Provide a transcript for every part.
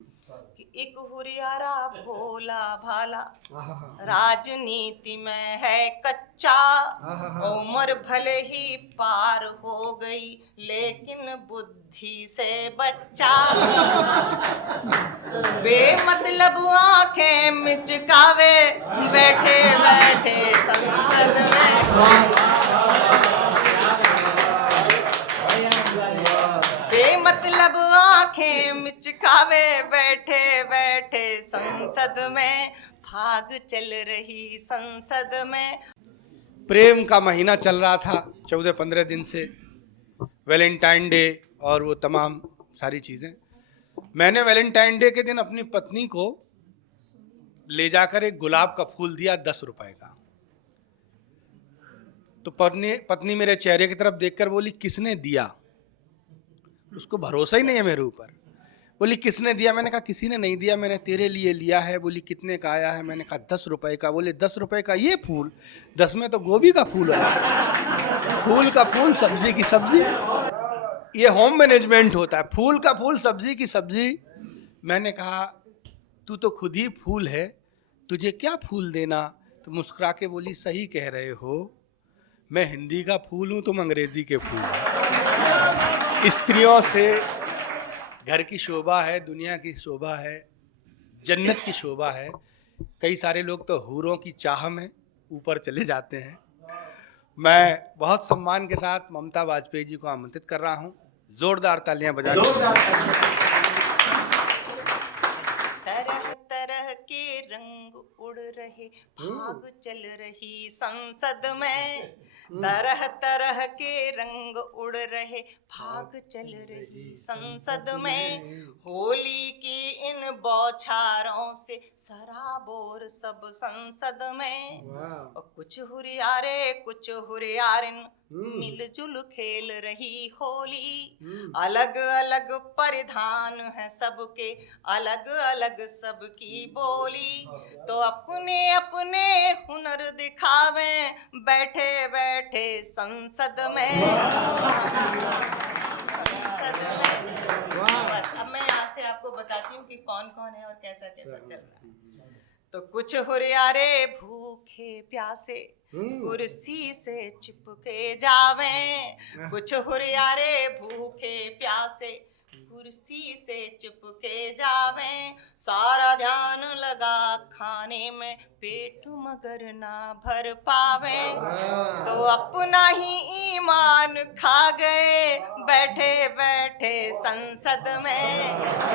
एक हुरियारा भोला भाला, राजनीति में है कच्चा। उम्र भले ही पार हो गई, लेकिन बुद्धि से बच्चा। बेमतलब आंखें मिचकावे, बैठे बैठे संसद में। बेमतलब आंखें मिचकावे, बैठे बैठे संसद में। भाग चल रही संसद में। प्रेम का महीना चल रहा था 14-15 दिन से, वैलेंटाइन डे और वो तमाम सारी चीज़ें। मैंने वैलेंटाइन डे के दिन अपनी पत्नी को ले जाकर एक गुलाब का फूल दिया 10 रुपए का। तो पत्नी मेरे चेहरे की तरफ देखकर बोली, किसने दिया? उसको भरोसा ही नहीं है मेरे ऊपर। बोली, किसने दिया? मैंने कहा, किसी ने नहीं दिया, मैंने तेरे लिए लिया है। बोली, कितने का आया है? मैंने कहा, 10 रुपए का। बोले, 10 रुपए का ये फूल? 10 में तो गोभी का फूल है। फूल का फूल, सब्जी की सब्जी। ये होम मैनेजमेंट होता है। फूल का फूल, सब्जी की सब्जी। मैंने कहा, तू तो खुद ही फूल है, तुझे क्या फूल देना? तो मुस्कुरा के बोली, सही कह रहे हो, मैं हिंदी का फूल हूँ, तुम अंग्रेजी के फूल हो। स्त्रियों से घर की शोभा है, दुनिया की शोभा है, जन्नत की शोभा है। कई सारे लोग तो हूरों की चाह में ऊपर चले जाते हैं। मैं बहुत सम्मान के साथ ममता वाजपेयी जी को आमंत्रित कर रहा हूँ। जोरदार तालियां बजा। तरह तरह के रंग उड़ रहे, भाग चल रही संसद में। तरह तरह के रंग उड़ रहे, भाग चल रही संसद में। होली की इन बौछारों से सराबोर सब संसद में। और कुछ हुरियारे कुछ हुरियारिन मिलजुल खेल रही होली। अलग अलग परिधान है सबके, अलग अलग सबकी बोली। तो अपने अपने हुनर दिखावे, बैठे बैठे संसद में। संसद में। बस अब मैं यहाँ से आपको बताती हूँ कि कौन कौन है और कैसा कैसा चल रहा है। तो कुछ हुरियारे भूखे प्यासे कुर्सी से चिपके जावे। कुछ हुरियारे भूखे प्यासे कुर्सी से चिपके जावे। सारा ध्यान लगा खाने में, पेट मगर ना भर पावे। तो अपना ही ईमान खा गए, बैठे बैठे संसद में।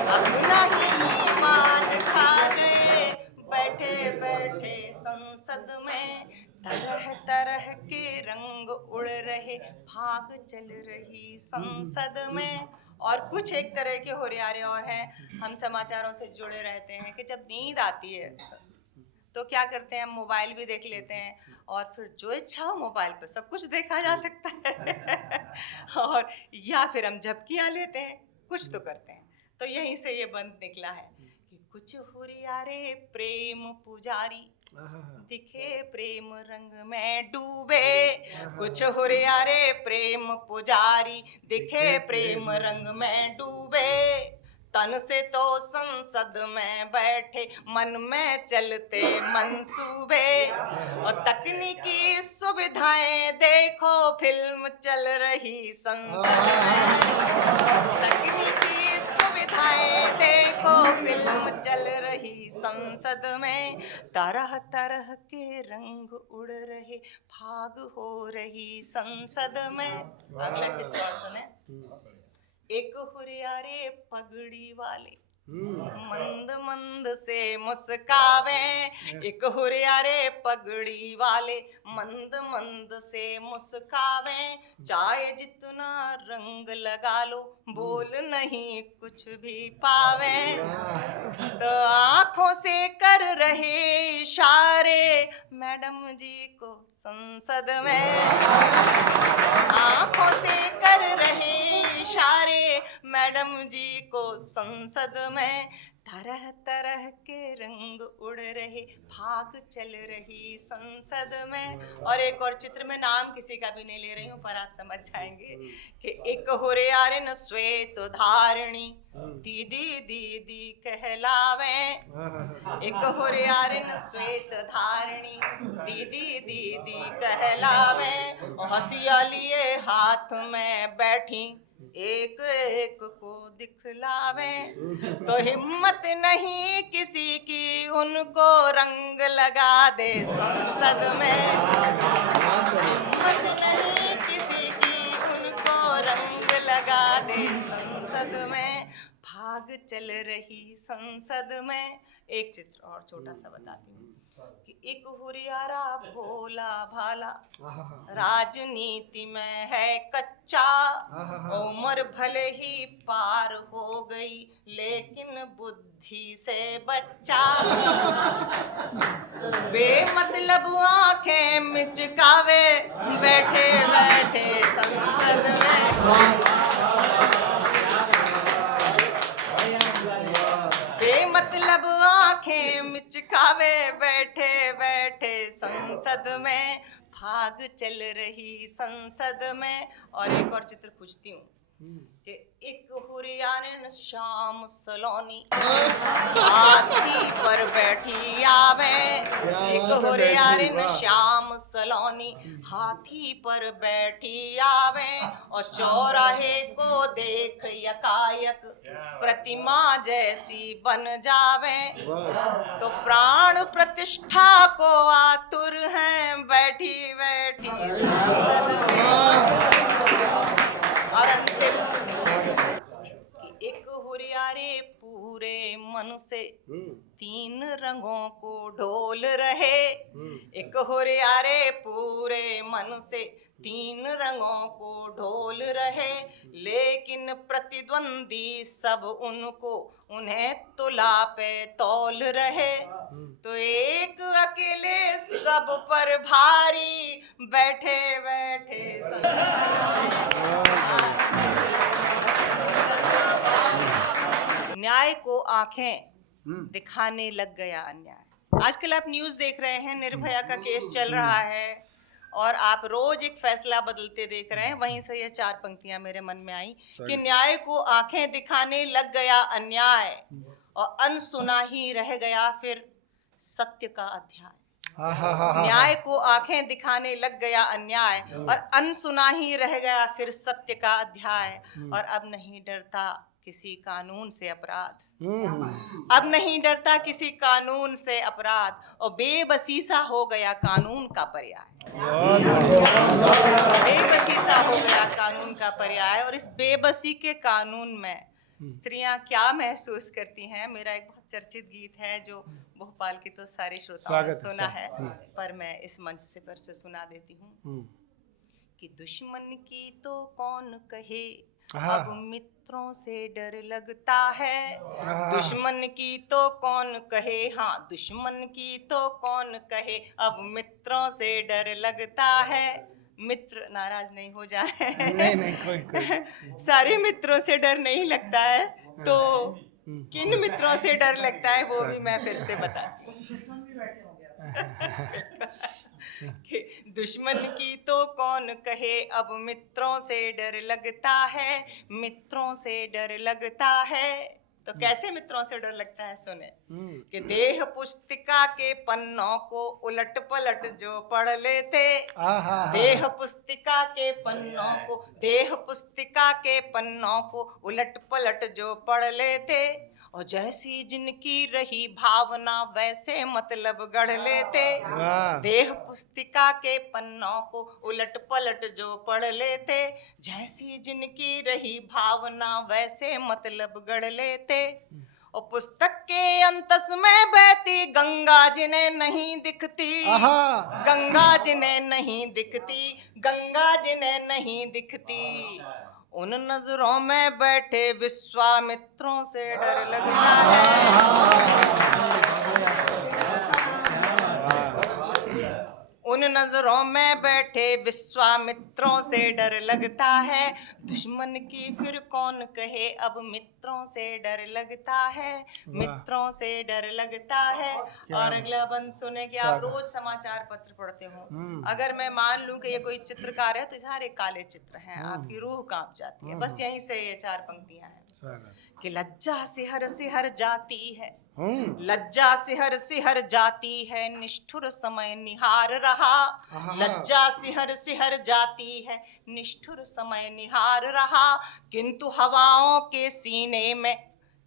अपना ही ईमान खा गए, बैठे बैठे संसद में। तरह तरह के रंग उड़ रहे, भाग चल रही संसद में। और कुछ एक तरह के हुरियारे और हैं। हम समाचारों से जुड़े रहते हैं कि जब नींद आती है तो क्या करते हैं, मोबाइल भी देख लेते हैं। और फिर जो इच्छा हो मोबाइल पर सब कुछ देखा जा सकता है। और या फिर हम झपकियाँ लेते हैं, कुछ तो करते हैं। तो यहीं से ये बंद निकला है कि कुछ हुरियारे प्रेम पुजारी, दिखे प्रेम रंग में डूबे। कुछ हुरियारे प्रेम पुजारी, दिखे प्रेम रंग में डूबे। तन से तो संसद में बैठे, मन में चलते मंसूबे। और तकनीकी सुविधाएं देखो, फिल्म चल रही संसद में। तकनीकी सुविधाएं देखो, फिल्म चल रही संसद में। तरह तरह के रंग उड़ रहे, भाग हो रही संसद में। अगला चित्र और सुने। एक हुरियारे पगड़ी वाले मंद मंद से मुस्कावे। एक हुरियारे पगड़ी वाले मंद मंद से मुस्कावे। चाहे जितना रंग लगा लो, बोल नहीं कुछ भी पावे। तो आंखों से कर रहे इशारे, मैडम जी को संसद में आंखों से कर रहे इशारे, मैडम जी को संसद में तरह तरह के रंग उड़ रहे, भाग चल रही संसद में। और एक और चित्र में नाम किसी का भी नहीं ले रही हूँ पर आप समझ जाएंगे कि एक हुरियारिन श्वेत धारणी दीदी दीदी कहलावे, एक हुरियारिन श्वेत धारणी दीदी दीदी कहलावे, हंसिया लिए हाथ में बैठी एक एक को दिखलावे, तो हिम्मत नहीं किसी की उनको रंग लगा दे संसद में, हिम्मत नहीं किसी की उनको रंग लगा दे संसद में, भाग चल रही संसद में। एक चित्र और छोटा सा बताती हूँ कि एक हुरियारा भोला भाला राजनीति में है कच्चा, उम्र भले ही पार हो गई लेकिन बुद्धि से बच्चा, बेमतलब आंखें मिचकावे बैठे बैठे संसद में, बेमतलब आंखें मिचकावे बैठे बैठे संसद में, भाग चल रही संसद में। और एक और चित्र पूछती हूँ कि एक हुरियारिन शाम सलोनी हाथी पर बैठी आवे, एक हुरियारिन शाम सलोनी हाथी पर बैठी आवे, और चौराहे को देख यकायक प्रतिमा जैसी बन जावे, तो प्राण प्रतिष्ठा को आतुर हैं बैठी बैठी संसद में। और अंतिम कि एक हुरियारे पूरे मन से तीन रंगों को ढोल रहे, एक हुरियारे पूरे मन से तीन रंगों को ढोल रहे, लेकिन प्रतिद्वंदी सब उनको उन्हें तुला पे तौल रहे, तो एक अकेले सब पर भारी बैठे बैठे न्याय को आंखें दिखाने लग गया अन्याय। आजकल आप न्यूज़ देख रहे हैं, निर्भया का केस चल रहा है और आप रोज एक फैसला बदलते देख रहे हैं। वहीं से ये चार पंक्तियां मेरे मन में आई कि न्याय को आंखें दिखाने लग गया अन्याय, और अनसुना ही रह गया फिर सत्य का अध्याय। न्याय को आंखें दिखाने लग गया अन्याय, और अनसुना ही रह गया फिर सत्य का अध्याय, और अब नहीं डरता किसी कानून से अपराध, अब नहीं डरता किसी कानून से अपराध, और बेबसी सा हो गया कानून का पर्याय, बेबसी सा हो गया कानून का पर्याय। और इस बेबसी के कानून में स्त्रियां क्या महसूस करती हैं? मेरा एक बहुत चर्चित गीत है जो भोपाल की तो सारे श्रोताओं ने सुना है, पर मैं इस मंच से फिर से सुना देती हूँ कि दुश्मन की तो कौन कहे, अब मित्रों से डर लगता है, दुश्मन की तो कौन कहे, हाँ दुश्मन की तो कौन कहे, अब मित्रों से डर लगता है। मित्र नाराज नहीं हो जाए, नहीं, कोई। सारे मित्रों से डर नहीं लगता है, तो किन मित्रों से डर लगता है वो भी मैं फिर से बताती हूँ। दुश्मन की तो कौन कहे, अब मित्रों से डर लगता है, मित्रों से डर लगता है। तो कैसे मित्रों से डर लगता है सुने कि देह पुस्तिका के पन्नों को उलट पलट जो पढ़ लेते, देह पुस्तिका के पन्नों को, देह पुस्तिका के पन्नों को उलट पलट जो पढ़ लेते, और जैसी जिनकी रही भावना वैसे मतलब गढ़ लेते, देह पुस्तिका के पन्नों को उलट पलट जो पढ़ लेते, जैसी जिनकी रही भावना वैसे मतलब गढ़ लेते, और पुस्तक के अंतस में बहती गंगा जिन्हें नहीं दिखती, गंगा जिन्हें नहीं दिखती, गंगा जिन्हें नहीं दिखती, उन नजरों में बैठे विश्वामित्रों से डर लगता है। आश्रम में बैठे विश्वामित्रों से डर लगता है, दुश्मन की फिर कौन कहे अब मित्रों से डर लगता है, मित्रों से डर लगता है। और अगला बंद सुने कि आप रोज समाचार पत्र पढ़ते हो, अगर मैं मान लूं कि ये कोई चित्रकार है तो सारे काले चित्र हैं, आपकी रूह कांप जाती है। बस यहीं से ये 4 पंक्तियां हैं कि लज्जा सिहर सिहर जाती है, लज्जा सिहर सिहर जाती है, निष्ठुर समय निहार रहा, लज्जा सिहर सिहर जाती है, निष्ठुर समय निहार रहा, किंतु हवाओं के सीने में,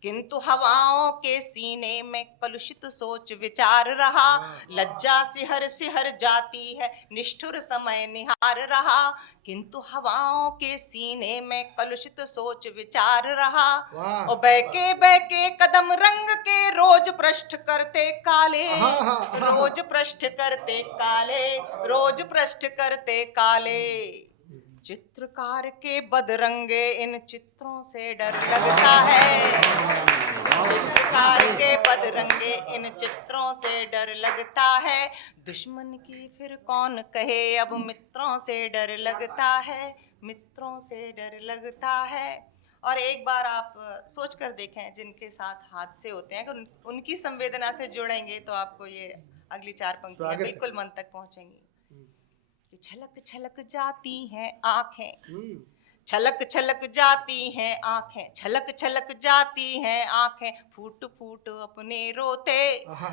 किंतु हवाओं के सीने में कलुषित सोच विचार रहा, लज्जा सिहर सिहर जाती है, निष्ठुर समय निहार रहा, किंतु हवाओं के सीने में कलुषित सोच विचार रहा। और बैके बैके कदम रंग के रोज पृष्ठ करते काले, रोज पृष्ठ करते काले, रोज पृष्ठ करते काले, चित्रकार के बदरंगे इन चित्रों से डर लगता है, चित्रकार के बदरंगे इन चित्रों से डर लगता है, दुश्मन की फिर कौन कहे अब मित्रों से डर लगता है, मित्रों से डर लगता है। और एक बार आप सोच कर देखें, जिनके साथ हादसे होते हैं, अगर उनकी संवेदना से जुड़ेंगे तो आपको ये अगली 4 पंक्तियां बिल्कुल मन तक पहुंचेंगी। छलक छलक जाती हैं आंखें, छलक छलक जाती हैं आंखें, छलक छलक जाती हैं आंखें, फूट फूट अपने रोते,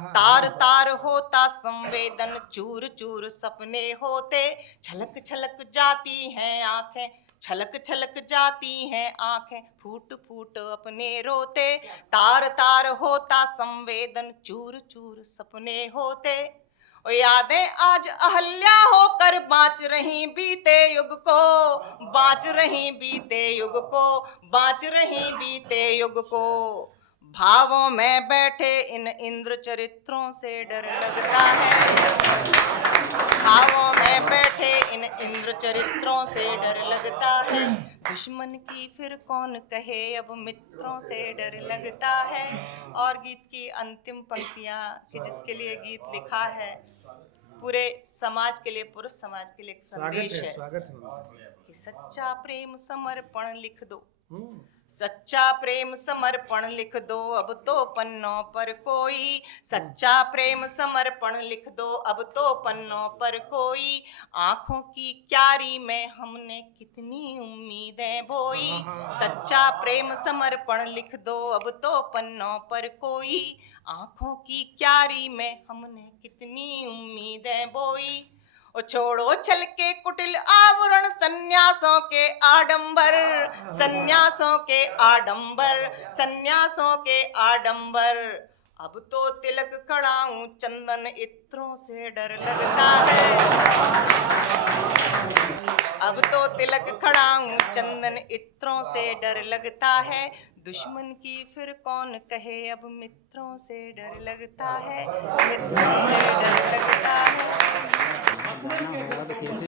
तार तार होता संवेदन, चूर चूर सपने होते, छलक छलक जाती हैं आंखें, छलक छलक जाती हैं आंखें, फूट फूट अपने रोते, तार तार होता संवेदन, चूर चूर सपने होते। और यादें आज अहल्या होकर बाँच रही बीते युग को, बाँच रही बीते युग को, बाँच रही बीते युग को, भावों में बैठे इन इंद्र चरित्रों से डर लगता है, भावों में बैठे इन इंद्र चरित्रों से डर लगता है, दुश्मन की फिर कौन कहे अब मित्रों से डर लगता है। और गीत की अंतिम पंक्तियां कि जिसके लिए गीत लिखा है, पूरे समाज के लिए, पुरुष समाज के लिए एक संदेश है कि सच्चा प्रेम समर्पण लिख दो, सच्चा प्रेम समर्पण लिख दो, अब तो पन्नों पर कोई, सच्चा प्रेम समर्पण लिख दो, अब तो पन्नों पर कोई, आंखों की क्यारी में हमने कितनी उम्मीदें बोई, सच्चा प्रेम समर्पण लिख दो, अब तो पन्नों पर कोई, आंखों की क्यारी में हमने कितनी उम्मीदें बोई। ओ छोड़ो चल के कुटिल आवरण, सन्यासों के आडंबर, सन्यासों के आडंबर, सन्यासों के आडंबर, अब तो तिलक खड़ाऊं चंदन इत्रों से डर लगता है, अब तो तिलक खड़ाऊं चंदन इत्रों से डर लगता है, दुश्मन की फिर कौन कहे अब मित्रों से डर लगता है, मित्रों से